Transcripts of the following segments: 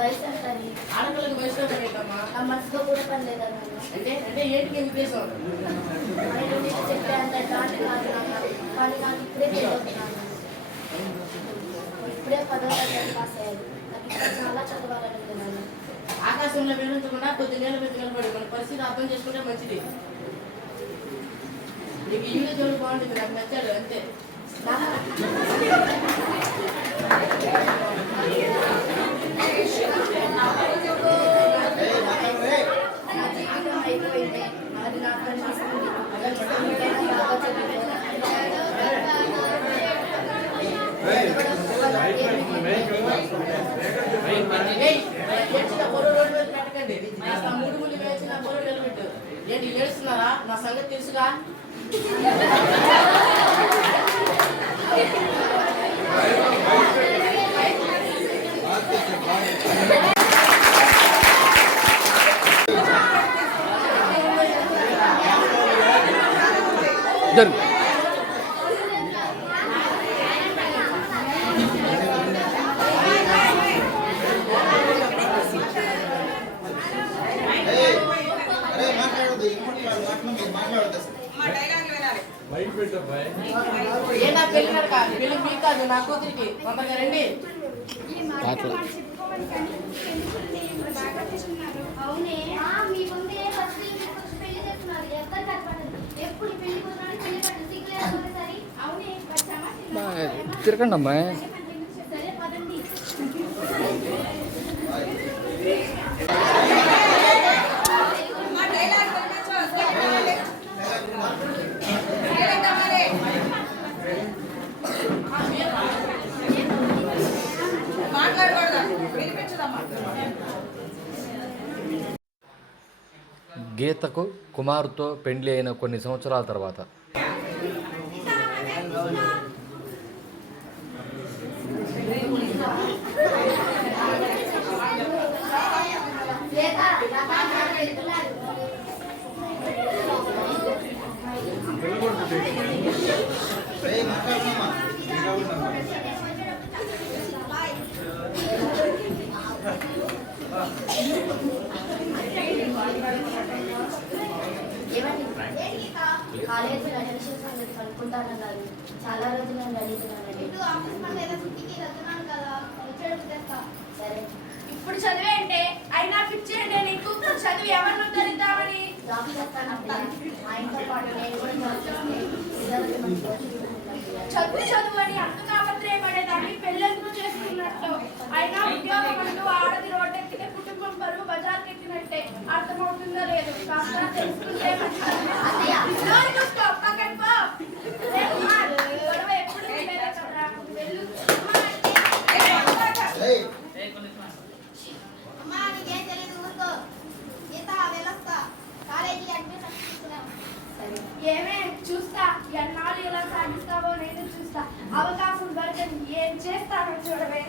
వయసు అంటారు. ఆడపిల్లకి వయసులో ఏంటమ్మా? ఆ మనసులో కూడా పని లేదా అంటే అంటే ఏంటి నీ ఉద్దేశం? చెప్పే అంత ఎట్లాంటి కాదు కానీ నాకు ఇప్పుడే తెలియవుతున్నాను. ఇప్పుడే 10వ తరగతి పాస్ అయ్యాను. నాకు ఇక్కడ చాలా చదవాలని ఉంది. ఆకాశంలో వెళ్ళించకుండా కొద్ది నేల మీద నిలబడి మన పరిస్థితి అర్థం చేసుకుంటే మంచిది. నీకు ఇల్లు జోడు బాగుంటుంది, నాకు నచ్చాడు అంతే. అయిపోయింది అది నాకు అనిపిస్తుంది. మూడు ముళ్ళు వేసిన బొర్రు నిలబెట్టు. ఏంటి ఏడుస్తున్నారా? నా సంగతి తెలుసుగా. ఏంటా పెళ్లి నడక? పెళ్లి మీకు కాదు, నా కూతురికి. తొందరగా రండి. అవునే మీ ముందే పెళ్లి చేస్తున్నారు. ఎక్కడ కనపడదు. ఎప్పుడు పెళ్లి కూతురు పెళ్లి కట్టు సిగ్గులేదు సరి. అవునే తిరగండి అమ్మాయి. సరే పదండి. గీతకు కుమారుతో పెండ్లి అయిన కొన్ని సంవత్సరాల తర్వాత కాలేజీలో అడ్మిషన్స్ కనుక్కుంటానన్నారు. చాలా రోజులు నేను అడుగుతున్నానండి. సరే ఇప్పుడు చదివే అంటే అయినా పిచ్చేయండి నీకు. చదివి ఎవరిని ఉద్ధరిద్దామని జాబ్ చేస్తానంటే ఆయనతో పాటు నేను కూడా చదువు అని అంత కాపత్రయపడేదాన్ని పెళ్ళెందుకు చేసుకున్నట్టు. అయినా ఉద్యోగం అంటూ ఆడది రోడ్డెక్కితే కుటుంబం బరువు బజార్కి ఎక్కినట్టే. అర్థమవుతుందో లేదు కాస్త తెలుసుకుంటే గొడవ ఎప్పుడు వెళ్ళు. ఏమే చూస్తా ఎన్నాళ్ళు ఎలా సాగిస్తావో నేను చూస్తా. అవకాశం దొరకని ఏం చేస్తానో చూడవే.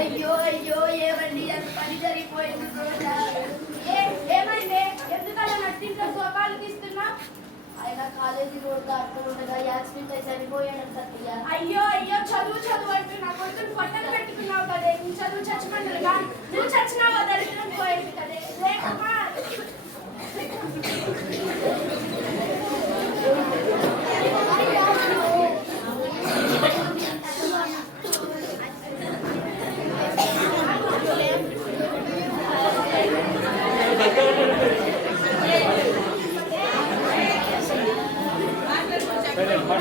అయ్యో అయ్యో ఏమండి ఎంత పని జరిగిపోయింది. ఏమైంది? ఎందుకలా నట్టింట్లో సోకాలు ఇస్తున్నా? ఆయన కాలేజీ రోడ్ దాటుకుండగా యాక్సిడెంట్ అయి చనిపోయాడు సత్య. అయ్యో అయ్యో చదువు అంటూ నా కొడుకుని పొట్టలు పెట్టుకున్నావు కదే. నీ చదువు చచ్చిపోయింది కానీ నువ్వు చచ్చినావు దరిద్రం పోయింది కదే. లేకమ్మా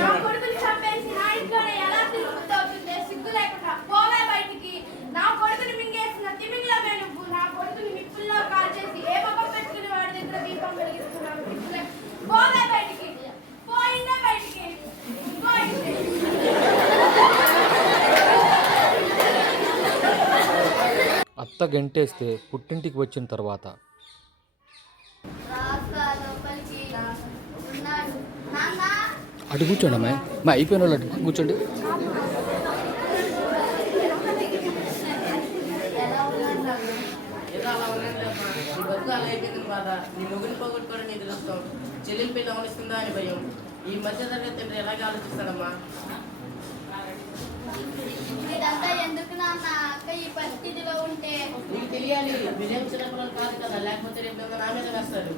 నా కొడుకుని చంపేసి నా ఇంట్లోనే ఎలా తిరుగుతుంది? సిగ్గు లేకుండా పోవే బయటికి. నా కొడుకుని మింగేసిన తిమింగలమే నువ్వు. నా కొడుకుని నిప్పుల్లో కాల్చేసి ఏ పక్క పెట్టుకుని వాడి దగ్గర దీపం వెలిగిస్తున్నావు. పోవే బయటికి. పోయిందే బయటికి. అత్త గంటేస్తే పుట్టింటికి వచ్చిన తర్వాత అటు కూర్చోండి అమ్మాయి. అయిపోయిన వాళ్ళు అటు కూర్చోండి. ఎన్నాళ్ళు అయిపోయింది బాధ. నీ మొగుని పోగొట్టుకోవడం నీ దృష్టం, చెల్లెలు పిల్ల అవనిస్తుందా అని భయం. ఈ మధ్య తరగతి తండ్రి ఎలాగ ఆలోచిస్తాడమ్మా? ఇదంతా ఎందుకు నాన్న? అక్క ఈ పరిస్థితిలో ఉంటే నీకు తెలియాలి, మీరేం చిన్నపిల్లలు కాదు కదా, లేకపోతే రేపు నా మీద వేస్తాడు.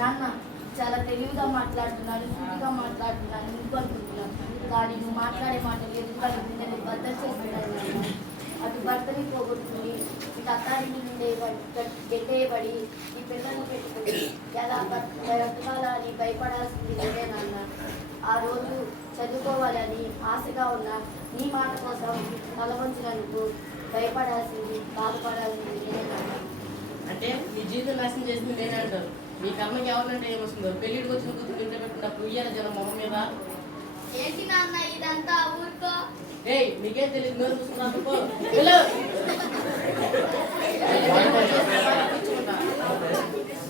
నాన్న చాలా తెలివిగా మాట్లాడుతున్నాను, సూటిగా మాట్లాడుతున్నాను నువ్వు అనుకుంటున్నాను, కానీ నువ్వు మాట్లాడే మాటలు ఎదుగుతాను నేను బద్దలు చేస్తున్నాను. అటు భర్తని పోగొట్టుకుని ఇటు అత్తారిని గెట్టేయబడి ఈ పిల్లల్ని పెట్టుకుని ఎలా బ్రతకాలని భయపడాల్సింది నేనే నాన్న. ఆ రోజు చదువుకోవాలని ఆశగా ఉన్న నీ మాట కోసం తలవంచినందుకు భయపడాల్సింది బాధపడాల్సింది నేనే నాన్న. అంటే నీ జీవితం నాశనం చేసింది నేనే అంటారు. మీ కర్మకి ఎవరినంటే ఏమొస్తుందో? పెళ్లిడికి వచ్చిన కూతురు ఇంట్లో పెట్టుకున్నప్పుడు ఇయ్యాల జనం మొహం మీద. ఏంటి నాన్న ఇదంతా? ఊరుకో. ఏయ్ మీకేం తెలియదు, నోరు చూసుకున్నాను.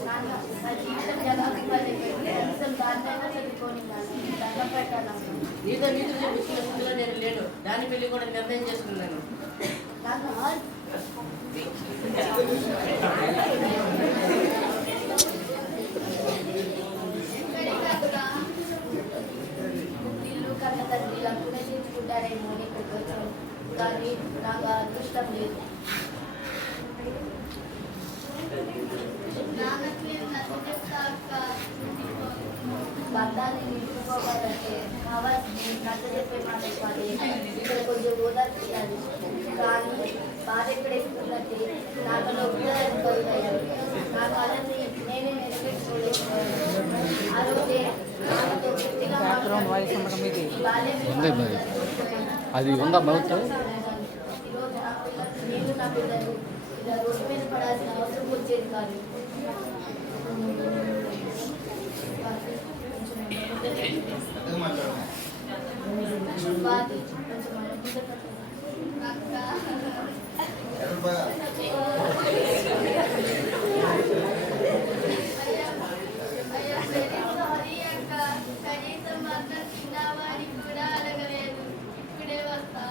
నాన్న నా జీవితం ఎలా కనీసం దాన్నైనా చదువుకొని దండం పెట్టాను. నీతో నీతులు చెప్పించిన స్థితిలో నేను లేను. దాని పెళ్లి కూడా నిర్ణయం చేసుకున్నాను. నాన్న ఇల్లు కన్న తండ్రి లక్కునే తెచ్చుకుంటారేమో అని ఇక్కడికి వచ్చాను, కానీ నాకు అదృష్టం లేదు. నాన్నకి నేను నచ్చ అక్క. బంధాన్ని నిలుపుకోవాలంటే కావాల్సింది నచ్చ చెప్పే మాట కాదు, ఇక్కడ కొంచెం ఓదార్పు చేయాలి. కానీ బాధ ఎక్కడేస్తుందంటే నాలో ఉదయం కలుగుతాయి. నా కాలాన్ని నేనే నెరవేర్చుకోలేకపోయాను. ఆ రోజే నాన్నతో గట్టిగా ఉంది మరి. అది ఉందా మౌత్? ఈరోజు నా పిల్లలు నేను నా పిల్లలు ఇలా రోడ్డు మీద పడాల్సిన అవసరం వచ్చేది కాదు. అయ్యో వెరీ సారీ అక్క. కనీసం అన్నం తిన్నావా అని కూడా అడగలేదు. ఇప్పుడే వస్తా.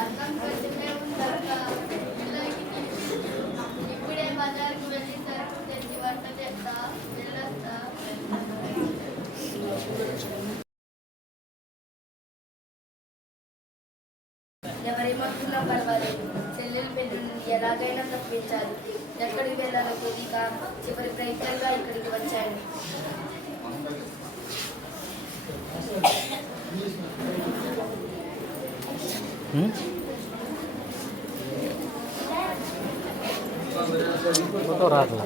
అన్నం కొంచెమే ఉందక్క. పిల్లలకి తినిపించు. ఇప్పుడే బజార్కు వెళ్ళి సరుకు తెచ్చి వంట చేస్తా. వెళ్ళొస్తా. ఎవరేమనుకున్నా పర్వాలేదు, చెల్లెలు పెళ్ళిని ఎలాగైనా తప్పించాలి. ఎక్కడికి వెళ్ళాలో తెలియక చివరి ప్రయత్నంగా ఇక్కడికి వచ్చాను. ఫోటో రాట్లా.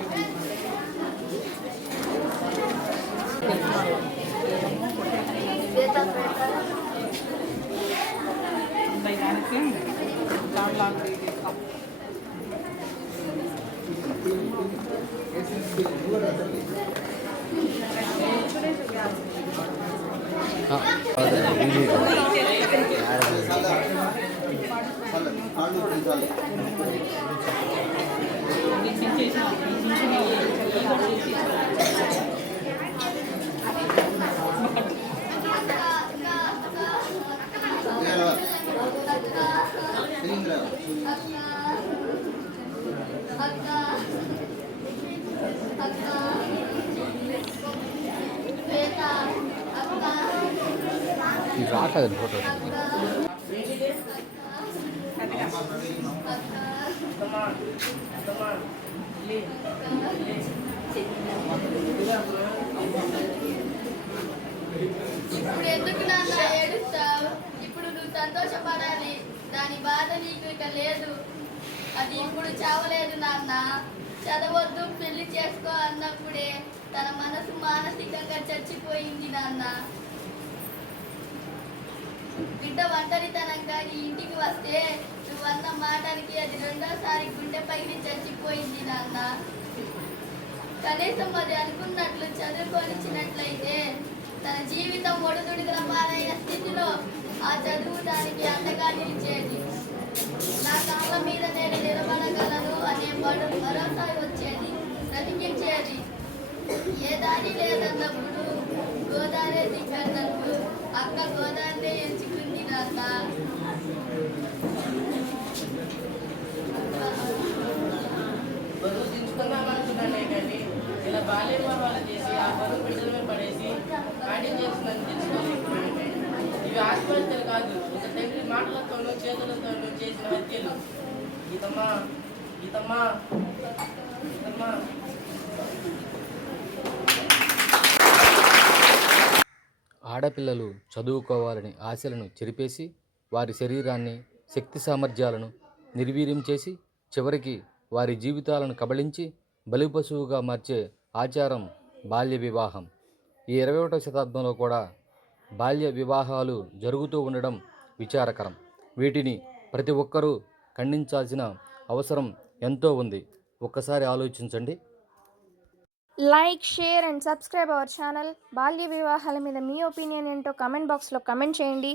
ఇది రావట్లేదు ఫోటో. ఇప్పుడు ఎందుకు నాన్న ఏడుస్తావు? ఇప్పుడు నువ్వు సంతోషపడాలి. దాని బాధ నీకు ఇక లేదు. అది ఇప్పుడు చావలేదు నాన్న. చదవద్దు, పెళ్లి చేసుకో అన్నప్పుడే తన మనసు మానసికంగా చచ్చిపోయింది నాన్న. బిడ్డ ఒంటరితనంగా నీ ఇంటికి వస్తే నువ్వన్న మాటలకి అది రెండోసారి గుండె పగిలి చచ్చిపోయింది నాన్న. కనీసం అది అనుకున్నట్లు చదువుకొనిచ్చినట్లయితే తన జీవితం ఒడిదుడుకుల పాలైన స్థితిలో ఆ చదువు దానికి అండగా నిలిచేది. నా కాళ్ళ మీద నేను నిలబడగలను అనే భరోసా వచ్చేది, బ్రతికించేది. ఏ దారి లేదన్నప్పుడు గోదావరి దిక్కన్నప్పుడు అక్క గోదావరి నాన్న. బరువు దించుకుందామనుకున్నానే కానీ ఇలా బాల్య వివాహాలు చేసి ఆ బరువు బిడ్డల మీద పడేసి నాట్యం చేస్తుందని తెలుసుకోలేకపోయానే. ఇవి ఆత్మహత్యలు కాదు, ఒక తండ్రి మాటలతోనూ చేతులతోనూ చేసిన హత్యలు. గీతమ్మా, గీతమ్మా, గీతమ్మా. ఆడపిల్లలు చదువుకోవాలని ఆశలను చెరిపేసి వారి శరీరాన్ని, శక్తి సామర్థ్యాలను నిర్వీర్యం చేసి చివరికి వారి జీవితాలను కబళించి బలిపశువుగా మార్చే ఆచారం బాల్య వివాహం. ఈ 21వ శతాబ్దంలో కూడా బాల్య వివాహాలు జరుగుతూ ఉండడం విచారకరం. వీటిని ప్రతి ఒక్కరూ ఖండించాల్సిన అవసరం ఎంతో ఉంది. ఒక్కసారి ఆలోచించండి. Like, share and subscribe our channel. బాల్య వివాహాల మీద మీ ఒపీనియన్ ఏంటో కమెంట్ బాక్స్లో కమెంట్ చేయండి.